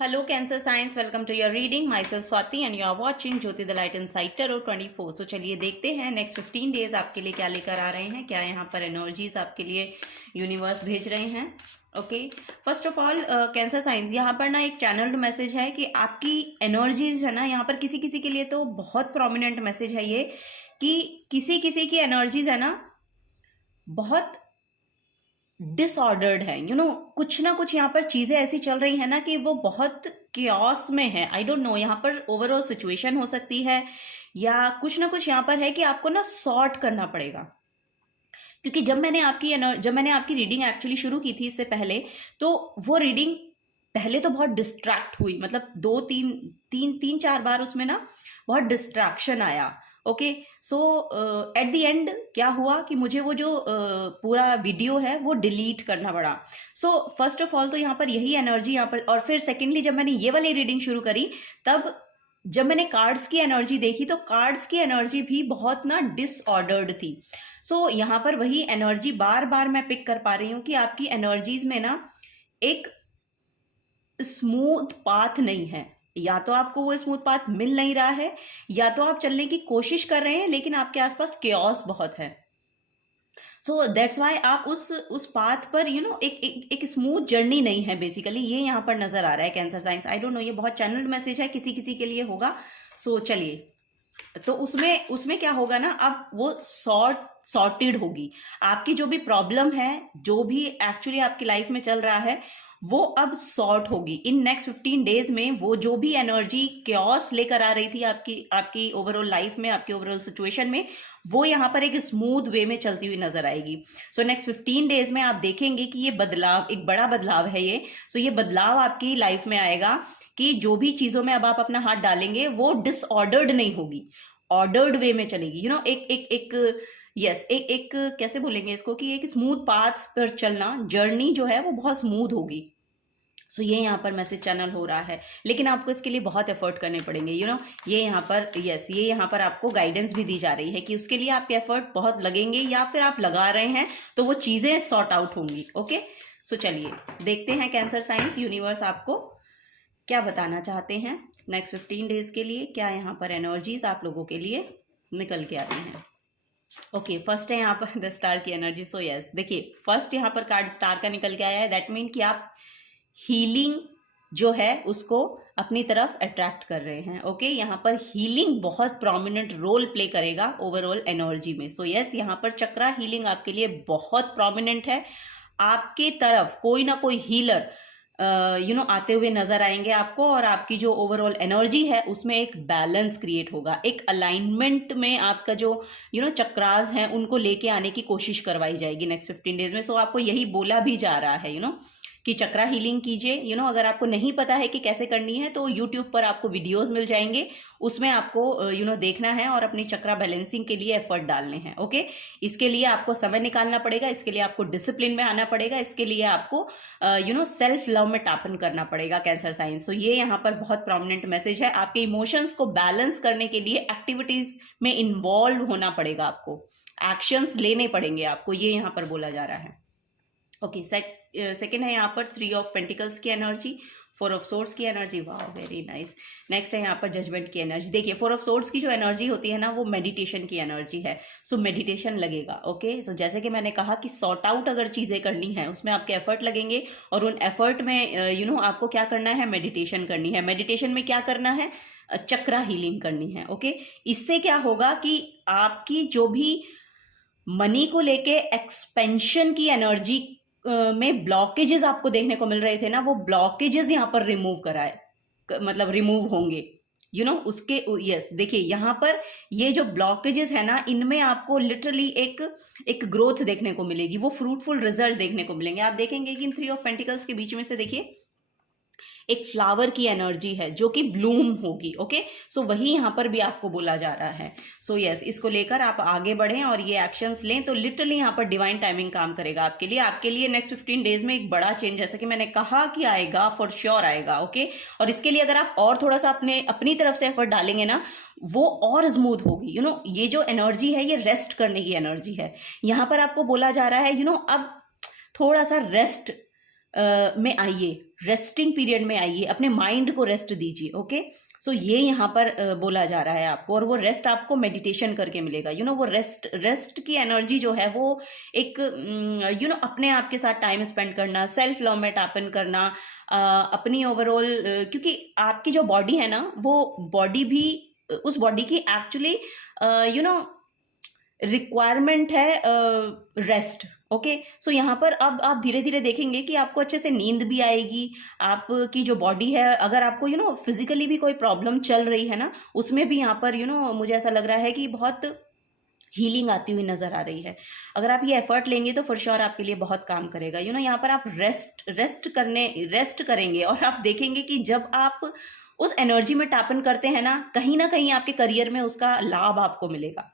Hello Cancer Signs, welcome to your reading. Myself Swati and you are watching Jyoti the light inside tarot 24। सो चलिए देखते हैं next 15 days आपके लिए क्या लेकर आ रहे हैं, क्या यहाँ पर एनर्जीज आपके लिए यूनिवर्स भेज रहे हैं। Okay, first of all cancer science, यहाँ पर ना एक चैनल्ड मैसेज है कि आपकी एनर्जीज है ना, यहाँ पर किसी किसी के लिए तो बहुत प्रोमिनेंट मैसेज है ये कि किसी किसी की एनर्जीज है ना बहुत डिसऑर्डर्ड है। कुछ ना कुछ यहाँ पर चीजें ऐसी चल रही है ना कि वो बहुत क्योस में है। आई डोंट नो, यहाँ पर ओवरऑल सिचुएशन हो सकती है या कुछ ना कुछ यहाँ पर है कि आपको ना सॉर्ट करना पड़ेगा। क्योंकि जब मैंने आपकी रीडिंग एक्चुअली शुरू की थी इससे पहले, तो वो रीडिंग पहले तो बहुत डिस्ट्रैक्ट हुई, मतलब तीन चार बार उसमें ना बहुत डिस्ट्रैक्शन आया। Okay, so at the end क्या हुआ कि मुझे वो जो पूरा वीडियो है वो डिलीट करना पड़ा। सो फर्स्ट ऑफ ऑल तो यहाँ पर यही एनर्जी यहाँ पर, और फिर सेकेंडली जब मैंने ये वाली रीडिंग शुरू करी, तब जब मैंने कार्ड्स की एनर्जी देखी तो कार्ड्स की एनर्जी भी बहुत ना डिसऑर्डर्ड थी। सो यहाँ पर वही एनर्जी बार बार मैं पिक कर पा रही हूँ कि आपकी एनर्जीज में ना एक स्मूथ पाथ नहीं है। या तो आपको वो स्मूथ पाथ मिल नहीं रहा है, या तो आप चलने की कोशिश कर रहे हैं लेकिन आपके आसपास केओस बहुत है। सो दैट्स वाई आप उस पाथ पर एक स्मूथ जर्नी नहीं है बेसिकली, ये यहाँ पर नजर आ रहा है cancer science. I don't know, ये बहुत चैनल्ड मैसेज है, किसी किसी के लिए होगा। सो चलिए, तो उसमें क्या होगा ना, अब वो सॉर्टेड होगी। आपकी जो भी प्रॉब्लम है, जो भी एक्चुअली आपकी लाइफ में चल रहा है, वो अब सॉर्ट होगी इन नेक्स्ट 15 डेज में। वो जो भी एनर्जी क्योस लेकर आ रही थी आपकी ओवरऑल लाइफ में, आपकी ओवरऑल सिचुएशन में, वो यहाँ पर एक स्मूथ वे में चलती हुई नजर आएगी। सो नेक्स्ट 15 डेज में आप देखेंगे कि ये बदलाव एक बड़ा बदलाव है ये। सो ये बदलाव आपकी लाइफ में आएगा कि जो भी चीजों में अब आप अपना हाथ डालेंगे वो डिसऑर्डर्ड नहीं होगी, ऑर्डर्ड वे में चलेगी। एक कैसे बोलेंगे इसको, कि एक स्मूथ पाथ पर चलना, जर्नी जो है वो बहुत स्मूथ होगी। सो ये यहाँ पर मैसेज चैनल हो रहा है, लेकिन आपको इसके लिए बहुत एफर्ट करने पड़ेंगे। ये यहाँ पर आपको गाइडेंस भी दी जा रही है कि उसके लिए आपके एफर्ट बहुत लगेंगे, या फिर आप लगा रहे हैं तो वो चीजें सॉर्ट आउट होंगी। ओके, सो चलिए देखते हैं कैंसर साइंस यूनिवर्स आपको क्या बताना चाहते हैं नेक्स्ट 15 डेज के लिए। क्या यहाँ पर एनर्जीज आप लोगों के लिए निकल के आ रही हैं। ओके, फर्स्ट है यहाँ पर द स्टार की एनर्जी। सो यस, देखिए फर्स्ट यहाँ पर कार्ड स्टार का निकल के आया है। दैट मीन कि आप हीलिंग जो है उसको अपनी तरफ अट्रैक्ट कर रहे हैं। ओके, यहाँ पर हीलिंग बहुत प्रोमिनेंट रोल प्ले करेगा ओवरऑल एनर्जी में। सो यस, यहाँ पर चक्रा हीलिंग आपके लिए बहुत प्रोमिनेंट है। आपके तरफ कोई ना कोई हीलर आते हुए नजर आएंगे आपको, और आपकी जो ओवरऑल एनर्जी है उसमें एक बैलेंस क्रिएट होगा, एक अलाइनमेंट में आपका जो चक्रास हैं उनको लेके आने की कोशिश करवाई जाएगी नेक्स्ट 15 डेज में। सो आपको यही बोला भी जा रहा है कि चक्रा हीलिंग कीजिए। अगर आपको नहीं पता है कि कैसे करनी है तो यूट्यूब पर आपको वीडियोस मिल जाएंगे, उसमें आपको देखना है और अपनी चक्रा बैलेंसिंग के लिए एफर्ट डालने हैं। ओके, इसके लिए आपको समय निकालना पड़ेगा, इसके लिए आपको डिसिप्लिन में आना पड़ेगा, इसके लिए आपको सेल्फ लव में टापन करना पड़ेगा कैंसर साइंस। तो ये यहाँ पर बहुत प्रोमिनेंट मैसेज है। आपके इमोशंस को बैलेंस करने के लिए एक्टिविटीज में इन्वॉल्व होना पड़ेगा, आपको एक्शंस लेने पड़ेंगे आपको, ये यहाँ पर बोला जा रहा है। ओके, सेकेंड है यहाँ पर 3 ऑफ पेंटिकल्स की एनर्जी, 4 ऑफ सोर्ड्स की एनर्जी। वाह, वेरी नाइस। नेक्स्ट है यहाँ पर जजमेंट की एनर्जी। देखिए 4 ऑफ सोर्ड्स की जो एनर्जी होती है ना, वो मेडिटेशन की एनर्जी है। सो मेडिटेशन लगेगा। ओके, सो जैसे कि मैंने कहा कि सॉर्ट आउट अगर चीज़ें करनी है उसमें आपके एफर्ट लगेंगे, और उन एफर्ट में आपको क्या करना है, मेडिटेशन करनी है। मेडिटेशन में क्या करना है, चक्रा हीलिंग करनी है। ओके, इससे क्या होगा कि आपकी जो भी मनी को लेके एक्सपेंशन की एनर्जी में ब्लॉकेजेस आपको देखने को मिल रहे थे ना, वो ब्लॉकेजेस यहाँ पर रिमूव होंगे। उसके यस, देखिए यहाँ पर ये जो ब्लॉकेजेस है ना, इनमें आपको लिटरली एक ग्रोथ देखने को मिलेगी, वो फ्रूटफुल रिजल्ट देखने को मिलेंगे। आप देखेंगे कि इन 3 ऑफ पेंटिकल्स के बीच में से देखिए एक फ्लावर की एनर्जी है जो कि ब्लूम होगी। ओके, सो वही यहाँ पर भी आपको बोला जा रहा है। सो यस, इसको लेकर आप आगे बढ़ें और ये एक्शंस लें तो लिटरली यहाँ पर डिवाइन टाइमिंग काम करेगा आपके लिए। आपके लिए नेक्स्ट 15 डेज में एक बड़ा चेंज, जैसे कि मैंने कहा कि आएगा, फॉर श्योर आएगा। ओके, और इसके लिए अगर आप और थोड़ा सा अपनी तरफ से एफर्ट डालेंगे ना, वो और स्मूथ होगी। ये जो एनर्जी है ये रेस्ट करने की एनर्जी है। यहाँ पर आपको बोला जा रहा है अब थोड़ा सा रेस्ट में आइए, रेस्टिंग पीरियड में आइए, अपने माइंड को रेस्ट दीजिए। ओके, सो ये यहाँ पर बोला जा रहा है आपको, और वो रेस्ट आपको मेडिटेशन करके मिलेगा। वो रेस्ट की एनर्जी जो है वो एक अपने आप के साथ टाइम स्पेंड करना, सेल्फ लव में टैप इन करना, अपनी ओवरऑल, क्योंकि आपकी जो बॉडी है ना, वो बॉडी भी, उस बॉडी की एक्चुअली रिक्वायरमेंट है रेस्ट। ओके, सो यहाँ पर अब आप धीरे धीरे देखेंगे कि आपको अच्छे से नींद भी आएगी। आपकी जो बॉडी है, अगर आपको फिजिकली भी कोई प्रॉब्लम चल रही है ना, उसमें भी यहाँ पर मुझे ऐसा लग रहा है कि बहुत हीलिंग आती हुई नजर आ रही है। अगर आप ये एफर्ट लेंगे तो फॉर श्योर आपके लिए बहुत काम करेगा। यहाँ पर आप रेस्ट करेंगे और आप देखेंगे कि जब आप उस एनर्जी में टैप इन करते हैं ना कहीं आपके करियर में उसका लाभ आपको मिलेगा।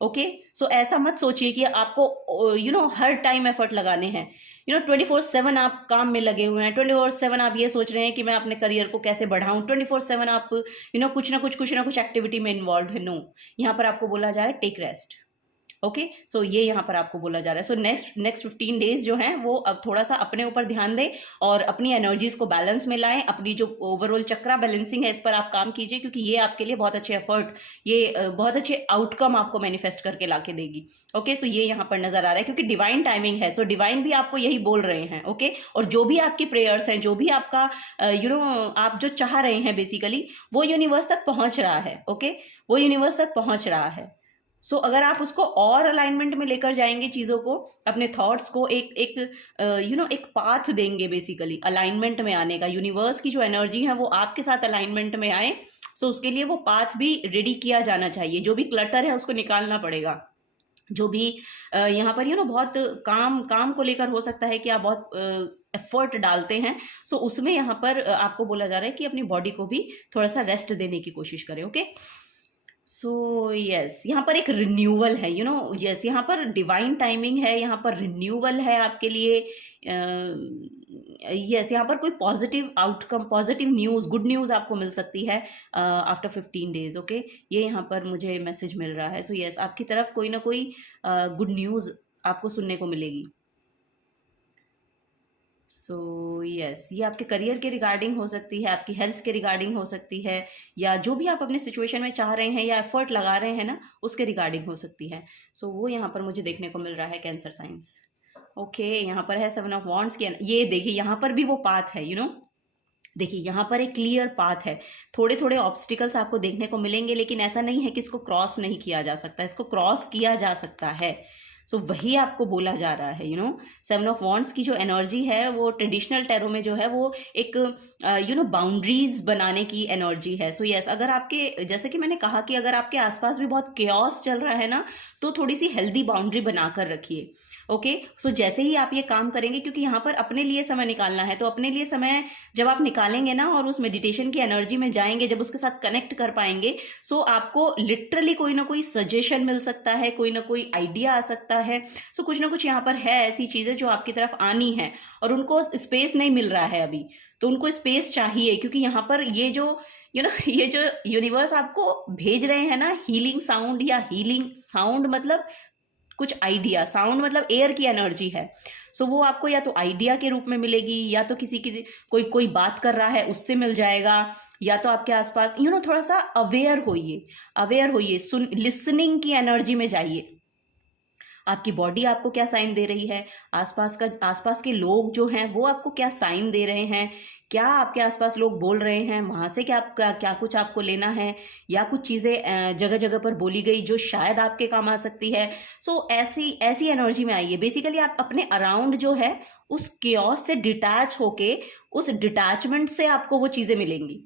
ओके, सो ऐसा मत सोचिए कि आपको हर टाइम एफर्ट लगाने हैं। 24/7 आप काम में लगे हुए हैं, 24/7 आप ये सोच रहे हैं कि मैं अपने करियर को कैसे बढ़ाऊं, 24/7 आप कुछ ना कुछ एक्टिविटी में इन्वॉल्व है। नो, यहाँ पर आपको बोला जा रहा है टेक रेस्ट। ओके, सो ये यहाँ पर आपको बोला जा रहा है। सो नेक्स्ट 15 डेज जो हैं वो अब थोड़ा सा अपने ऊपर ध्यान दें और अपनी एनर्जीज को बैलेंस में लाएं। अपनी जो ओवरऑल चक्रा बैलेंसिंग है, इस पर आप काम कीजिए, क्योंकि ये आपके लिए बहुत अच्छे एफर्ट, ये बहुत अच्छे आउटकम आपको मैनिफेस्ट करके ला के देगी। ओके, सो ये यहाँ पर नजर आ रहा है, क्योंकि डिवाइन टाइमिंग है। सो डिवाइन भी आपको यही बोल रहे हैं। ओके, और जो भी आपकी प्रेयर्स हैं, जो भी आपका आप जो चाह रहे हैं बेसिकली, वो यूनिवर्स तक पहुंच रहा है। ओके, वो यूनिवर्स तक पहुंच रहा है। सो अगर आप उसको और अलाइनमेंट में लेकर जाएंगे, चीज़ों को, अपने थॉट्स को एक पाथ देंगे बेसिकली अलाइनमेंट में आने का, यूनिवर्स की जो एनर्जी है वो आपके साथ अलाइनमेंट में आए। सो उसके लिए वो पाथ भी रेडी किया जाना चाहिए। जो भी क्लटर है उसको निकालना पड़ेगा। जो भी यहाँ पर बहुत काम को लेकर हो सकता है कि आप बहुत एफर्ट डालते हैं, सो उसमें यहाँ पर आपको बोला जा रहा है कि अपनी बॉडी को भी थोड़ा सा रेस्ट देने की कोशिश करें। ओके, सो यस, यहाँ पर एक रिन्यूअल है। यस, यहाँ पर डिवाइन टाइमिंग है, यहाँ पर रिन्यूअल है आपके लिए। यस, यहाँ पर कोई positive outcome, positive news, good news आपको मिल सकती है आफ्टर 15 डेज। ओके, ये यहाँ पर मुझे मैसेज मिल रहा है। सो यस, आपकी तरफ कोई ना कोई गुड न्यूज़ आपको सुनने को मिलेगी। सो यस, ये आपके करियर के रिगार्डिंग हो सकती है, आपकी हेल्थ के रिगार्डिंग हो सकती है, या जो भी आप अपने सिचुएशन में चाह रहे हैं या एफर्ट लगा रहे हैं ना, उसके रिगार्डिंग हो सकती है। सो वो यहाँ पर मुझे देखने को मिल रहा है कैंसर साइंस। ओके, यहाँ पर है 7 ऑफ वॉन्ड्स की। ये देखिए, यहाँ पर भी वो पाथ है। देखिए, यहाँ पर एक क्लियर पाथ है। थोड़े थोड़े ऑब्स्टिकल्स आपको देखने को मिलेंगे, लेकिन ऐसा नहीं है कि इसको क्रॉस नहीं किया जा सकता, इसको क्रॉस किया जा सकता है। सो वही आपको बोला जा रहा है। 7 ऑफ वॉन्ड्स की जो एनर्जी है वो ट्रेडिशनल टैरो में जो है वो एक बाउंड्रीज बनाने की एनर्जी है। सो यस, अगर आपके, जैसे कि मैंने कहा कि अगर आपके आसपास भी बहुत केओस चल रहा है ना, तो थोड़ी सी हेल्दी बाउंड्री बनाकर रखिए। ओके, सो जैसे ही आप ये काम करेंगे, क्योंकि यहाँ पर अपने लिए समय निकालना है, तो अपने लिए समय जब आप निकालेंगे ना और उस मेडिटेशन की एनर्जी में जाएंगे, जब उसके साथ कनेक्ट कर पाएंगे, सो आपको लिटरली कोई ना कोई सजेशन मिल सकता है, कोई ना कोई आइडिया आ सकता है। सो कुछ ना कुछ यहाँ पर है ऐसी चीजें जो आपकी तरफ आनी है, और उनको स्पेस नहीं मिल रहा है अभी, तो उनको स्पेस चाहिए। क्योंकि यहाँ पर ये जो ये जो यूनिवर्स आपको भेज रहे हैं ना, हीलिंग साउंड, या हीलिंग साउंड मतलब कुछ आइडिया, साउंड मतलब एयर की एनर्जी है। सो वो आपको या तो आइडिया के रूप में मिलेगी, या तो किसी की कोई बात कर रहा है उससे मिल जाएगा, या तो आपके आसपास थोड़ा सा अवेयर होइए, लिसनिंग की एनर्जी में जाइए। आपकी बॉडी आपको क्या साइन दे रही है, आसपास के लोग जो हैं वो आपको क्या साइन दे रहे हैं, क्या आपके आसपास लोग बोल रहे हैं, वहाँ से क्या कुछ आपको लेना है, या कुछ चीज़ें जगह जगह पर बोली गई जो शायद आपके काम आ सकती है। सो ऐसी एनर्जी में आइए। बेसिकली आप अपने अराउंड जो है उस केओस से डिटैच होके, उस डिटैचमेंट से आपको वो चीज़ें मिलेंगी।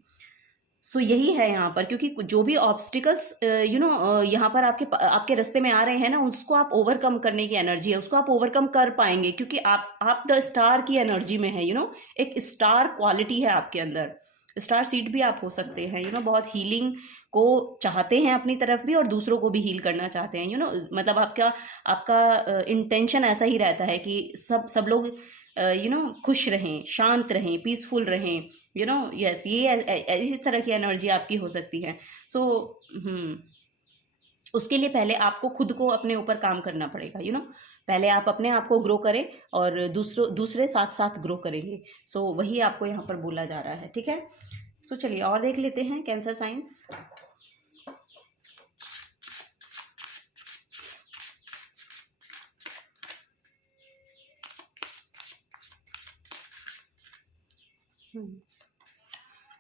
सो यही है यहाँ पर, क्योंकि जो भी ऑब्स्टिकल्स यहाँ पर आपके आपके रास्ते में आ रहे हैं ना, उसको आप ओवरकम करने की एनर्जी है, उसको आप ओवरकम कर पाएंगे, क्योंकि आप द स्टार की एनर्जी में है। एक स्टार क्वालिटी है आपके अंदर। स्टार सीड भी आप हो सकते हैं। बहुत हीलिंग को चाहते हैं अपनी तरफ भी, और दूसरों को भी हील करना चाहते हैं। मतलब आपका आपका इंटेंशन ऐसा ही रहता है कि सब लोग खुश रहें, शांत रहें, पीसफुल रहें। यस, ये इस तरह की एनर्जी आपकी हो सकती है। सो उसके लिए पहले आपको खुद को अपने ऊपर काम करना पड़ेगा। पहले आप अपने आप को ग्रो करें, और दूसरे साथ साथ ग्रो करेंगे। सो वही आपको यहाँ पर बोला जा रहा है, ठीक है। सो चलिए और देख लेते हैं कैंसर साइंस।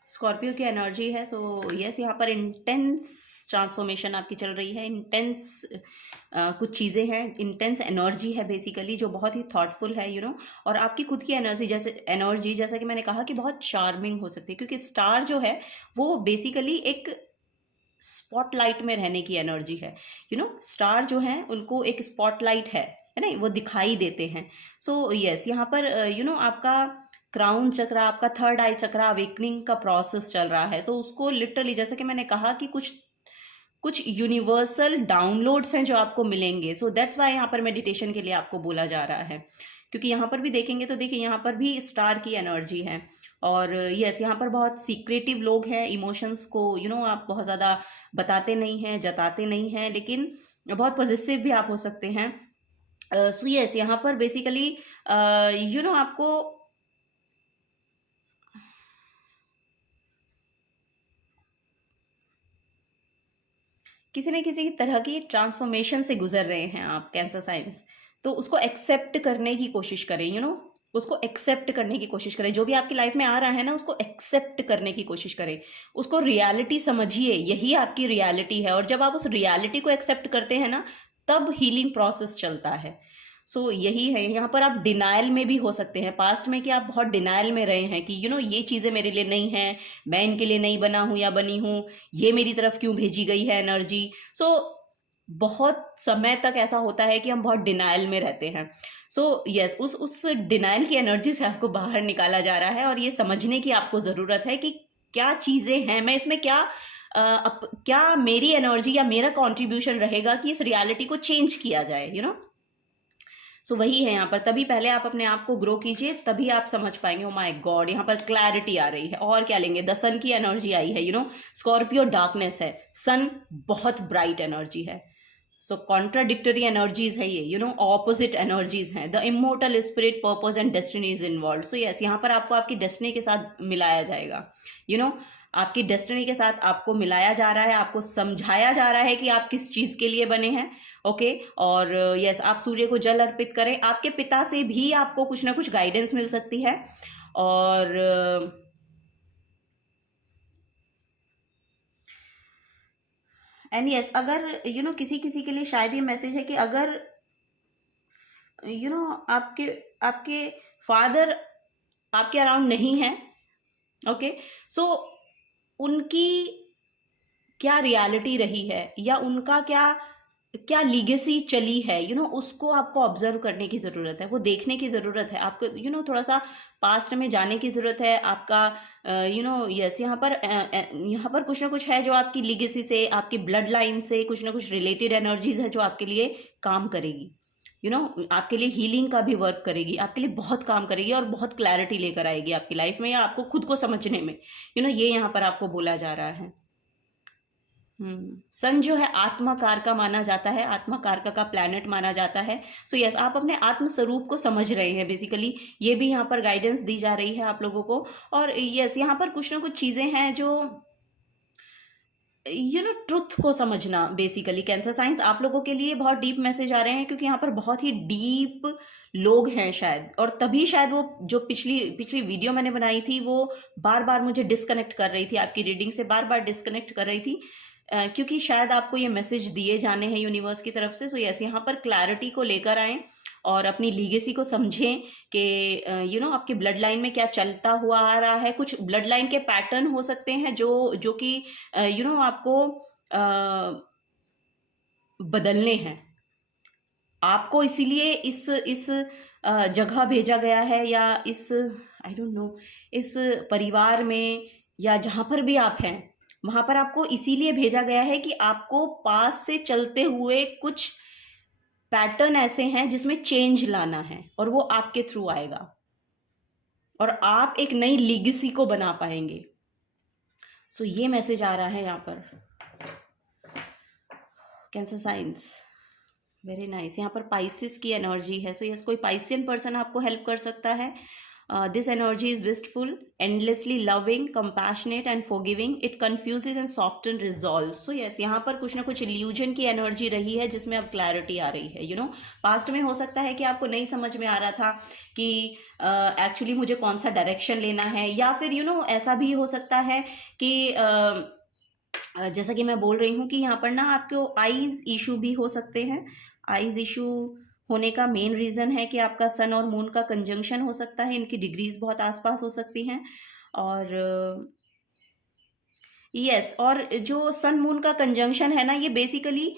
स्कॉर्पियो की एनर्जी है। सो यस, यहाँ पर इंटेंस ट्रांसफॉर्मेशन आपकी चल रही है। इंटेंस कुछ चीज़ें हैं, इंटेंस एनर्जी है बेसिकली, जो बहुत ही थॉटफुल है। और आपकी खुद की एनर्जी जैसा कि मैंने कहा कि बहुत चार्मिंग हो सकती है, क्योंकि स्टार जो है वो बेसिकली एक स्पॉटलाइट में रहने की एनर्जी है। स्टार जो है उनको एक स्पॉटलाइट है ना, वो दिखाई देते हैं। सो यस, यहाँ पर आपका क्राउन चक्र, आपका थर्ड आई चक्र अवेकनिंग का प्रोसेस चल रहा है। तो उसको लिटरली, जैसे कि मैंने कहा कि कुछ कुछ यूनिवर्सल डाउनलोड्स हैं जो आपको मिलेंगे। सो दैट्स वाई यहाँ पर मेडिटेशन के लिए आपको बोला जा रहा है, क्योंकि यहाँ पर भी देखेंगे तो देखिए यहाँ पर भी स्टार की एनर्जी है। और यस, यहाँ पर बहुत सीक्रेटिव लोग हैं। इमोशंस को आप बहुत ज़्यादा बताते नहीं हैं, जताते नहीं हैं, लेकिन बहुत पॉजिटिव भी आप हो सकते हैं। सो यस, यहाँ पर बेसिकली आपको किसी न किसी तरह की ट्रांसफॉर्मेशन से गुजर रहे हैं आप, कैंसर साइंस। तो उसको एक्सेप्ट करने की कोशिश करें। उसको एक्सेप्ट करने की कोशिश करें। जो भी आपकी लाइफ में आ रहा है ना, उसको एक्सेप्ट करने की कोशिश करें। उसको रियलिटी समझिए, यही आपकी रियलिटी है। और जब आप उस रियलिटी को एक्सेप्ट करते हैं ना, तब हीलिंग प्रोसेस चलता है। सो यही है। यहाँ पर आप डिनायल में भी हो सकते हैं, पास्ट में कि आप बहुत डिनायल में रहे हैं कि ये चीज़ें मेरे लिए नहीं हैं, मैं इनके लिए नहीं बना हूँ या बनी हूँ, ये मेरी तरफ क्यों भेजी गई है एनर्जी। सो बहुत समय तक ऐसा होता है कि हम बहुत डिनायल में रहते हैं। सो यस, उस डिनायल की एनर्जी से आपको बाहर निकाला जा रहा है, और ये समझने की आपको ज़रूरत है कि क्या चीज़ें हैं, मैं इसमें क्या मेरी एनर्जी या मेरा कॉन्ट्रीब्यूशन रहेगा कि इस रियलिटी को चेंज किया जाए। सो वही है यहाँ पर। तभी पहले आप अपने आप को ग्रो कीजिए, तभी आप समझ पाएंगे। ओ माय गॉड, यहाँ पर क्लैरिटी आ रही है। और क्या लेंगे, द सन की एनर्जी आई है। स्कॉर्पियो डार्कनेस है, सन बहुत ब्राइट एनर्जी है। सो कॉन्ट्राडिक्टरी एनर्जीज है ये, ऑपोजिट एनर्जीज हैं। The immortal spirit, purpose and destiny is involve. So yes, यहाँ पर आपको आपकी डेस्टिनी के साथ मिलाया जाएगा। आपकी डेस्टिनी के साथ आपको मिलाया जा रहा है, आपको समझाया जा रहा है कि आप किस चीज़ के लिए बने हैं। ओके, और यस, आप सूर्य को जल अर्पित करें। आपके पिता से भी आपको कुछ ना कुछ गाइडेंस मिल सकती है। और एंड यस, अगर किसी किसी के लिए शायद ये मैसेज है कि अगर आपके आपके फादर आपके अराउंड नहीं है, ओके, सो उनकी क्या रियलिटी रही है, या उनका क्या क्या लीगेसी चली है, उसको आपको ऑब्जर्व करने की ज़रूरत है, वो देखने की ज़रूरत है आपको। थोड़ा सा पास्ट में जाने की ज़रूरत है आपका। यस, यहाँ पर कुछ ना कुछ है जो आपकी लीगेसी से, आपकी ब्लड लाइन से कुछ ना कुछ रिलेटेड एनर्जीज है जो आपके लिए काम करेगी। आपके लिए हीलिंग का भी वर्क करेगी, आपके लिए बहुत काम करेगी, और बहुत क्लैरिटी लेकर आएगी आपकी लाइफ में, या आपको खुद को समझने में। ये यहाँ पर आपको बोला जा रहा है। सन जो है आत्मा कारका माना जाता है, आत्मा कारका का प्लैनेट माना जाता है। सो यस, आप अपने आत्म स्वरूप को समझ रहे हैं बेसिकली। ये भी यहाँ पर गाइडेंस दी जा रही है आप लोगों को। और यस, यहाँ पर कुछ ना कुछ चीज़ें हैं जो ट्रुथ को समझना बेसिकली। कैंसर साइंस आप लोगों के लिए बहुत डीप मैसेज आ रहे हैं, क्योंकि यहाँ पर बहुत ही डीप लोग हैं शायद, और तभी शायद वो जो पिछली वीडियो मैंने बनाई थी, वो बार बार मुझे डिस्कनेक्ट कर रही थी, आपकी रीडिंग से बार बार डिस्कनेक्ट कर रही थी, क्योंकि शायद आपको ये मैसेज दिए जाने हैं यूनिवर्स की तरफ से। सो यस, यहाँ पर क्लैरिटी को लेकर आएँ, और अपनी लीगेसी को समझें कि आपकी ब्लड लाइन में क्या चलता हुआ आ रहा है। कुछ ब्लड लाइन के पैटर्न हो सकते हैं जो कि आपको बदलने हैं। आपको इसीलिए इस जगह भेजा गया है, या इस आई डोंट नो इस परिवार में, या जहाँ पर भी आप हैं वहाँ पर आपको इसीलिए भेजा गया है कि आपको पास से चलते हुए कुछ पैटर्न ऐसे हैं जिसमें चेंज लाना है, और वो आपके थ्रू आएगा और आप एक नई लीगेसी को बना पाएंगे। सो ये मैसेज आ रहा है यहाँ पर कैंसर साइंस। Very nice. यहाँ पर पाइसिस की एनर्जी है। सो यस, कोई पाइसियन पर्सन आपको हेल्प कर सकता है। This energy is wistful, endlessly loving, compassionate and forgiving. It confuses and soften resolve. So yes, यहाँ पर कुछ ना कुछ इल्यूजन की एनर्जी रही है जिसमें अब क्लैरिटी आ रही है। पास्ट में हो सकता है कि आपको नहीं समझ में आ रहा था कि एक्चुअली मुझे कौन सा डायरेक्शन लेना है, या फिर ऐसा भी हो सकता है कि जैसा कि मैं बोल रही हूँ कि यहाँ पर ना आपको आईज इशू भी हो सकते हैं। आईज इशू होने का मेन रीज़न है कि आपका सन और मून का कंजंक्शन हो सकता है। इनकी डिग्रीज बहुत आसपास हो सकती हैं। और यस, और जो सन मून का कंजंक्शन है ना, ये बेसिकली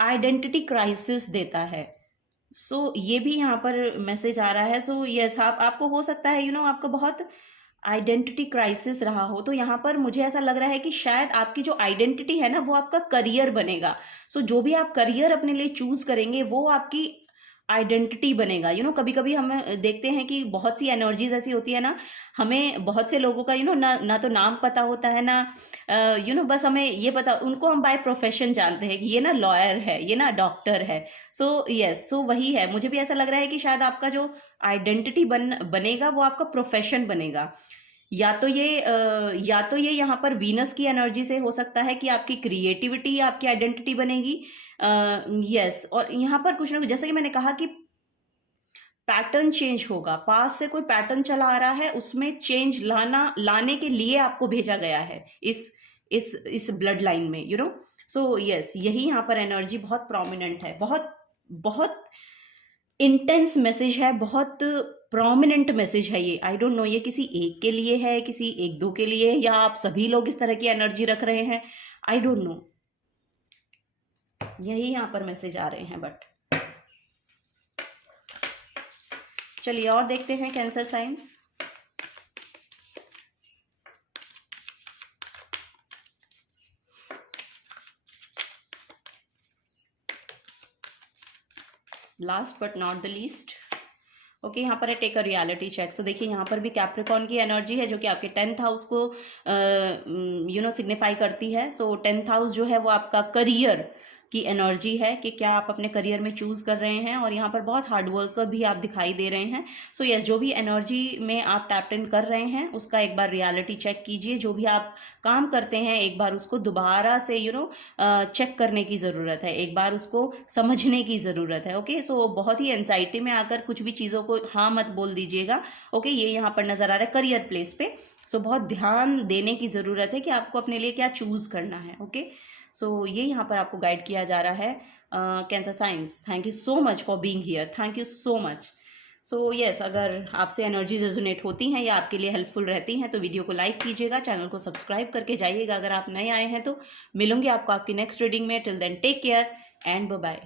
आइडेंटिटी क्राइसिस देता है। सो ये भी यहाँ पर मैसेज आ रहा है। सो यस, आपको हो सकता है आपको बहुत आइडेंटिटी क्राइसिस रहा हो। तो यहाँ पर मुझे ऐसा लग रहा है कि शायद आपकी जो आइडेंटिटी है ना वो आपका करियर बनेगा। सो जो भी आप करियर अपने लिए चूज करेंगे वो आपकी आइडेंटिटी बनेगा। कभी कभी हम देखते हैं कि बहुत सी एनर्जीज ऐसी होती है ना, हमें बहुत से लोगों का ना तो नाम पता होता है ना बस हमें ये पता, उनको हम बाय प्रोफेशन जानते हैं कि ये ना लॉयर है, ये ना डॉक्टर है। सो यस, सो वही है। मुझे भी ऐसा लग रहा है कि शायद आपका जो आइडेंटिटी बनेगा वो आपका प्रोफेशन बनेगा। या तो ये यहाँ पर वीनस की एनर्जी से हो सकता है कि आपकी क्रिएटिविटी आपकी आइडेंटिटी बनेगी। यस, और यहाँ पर कुछ ना कुछ, जैसे कि मैंने कहा कि पैटर्न चेंज होगा। पास से कोई पैटर्न चला आ रहा है, उसमें चेंज लाने के लिए आपको भेजा गया है इस ब्लड लाइन में। सो यस, यही यहाँ पर एनर्जी बहुत प्रोमिनेंट है। बहुत बहुत इंटेंस मैसेज है, बहुत प्रोमिनेंट मैसेज है ये। आई डोंट नो ये किसी एक के लिए है, किसी एक दो के लिए, या आप सभी लोग इस तरह की एनर्जी रख रहे हैं। आई डोंट नो, यही यहाँ पर मैसेज आ रहे हैं। बट चलिए और देखते हैं cancer science. Last but not the least, okay, यहाँ पर है टेक अ रियलिटी चेक। सो देखिए यहाँ पर भी कैप्रिकॉर्न की एनर्जी है जो कि आपके 10th हाउस को सिग्निफाई करती है। सो 10th हाउस जो है वो आपका करियर की एनर्जी है कि क्या आप अपने करियर में चूज कर रहे हैं, और यहाँ पर बहुत हार्ड वर्कर भी आप दिखाई दे रहे हैं। सो यस, जो भी एनर्जी में आप टैप इन कर रहे हैं उसका एक बार रियलिटी चेक कीजिए। जो भी आप काम करते हैं एक बार उसको दोबारा से चेक करने की ज़रूरत है, एक बार उसको समझने की ज़रूरत है। ओके, सो बहुत ही एंजाइटी में आकर कुछ भी चीज़ों को हाँ मत बोल दीजिएगा। ओके, ये यहाँ पर नज़र आ रहा है करियर प्लेस पे। सो बहुत ध्यान देने की ज़रूरत है कि आपको अपने लिए क्या चूज़ करना है। ओके, सो ये यहाँ पर आपको गाइड किया जा रहा है। Cancer science, thank you so much for being here, thank you so much. So yes, अगर आपसे एनर्जीज रेजोनेट होती हैं या आपके लिए हेल्पफुल रहती हैं तो वीडियो को लाइक कीजिएगा, चैनल को सब्सक्राइब करके जाइएगा अगर आप नए आए हैं तो। मिलूंगी आपको आपकी नेक्स्ट रीडिंग में। Till then take care and bye bye.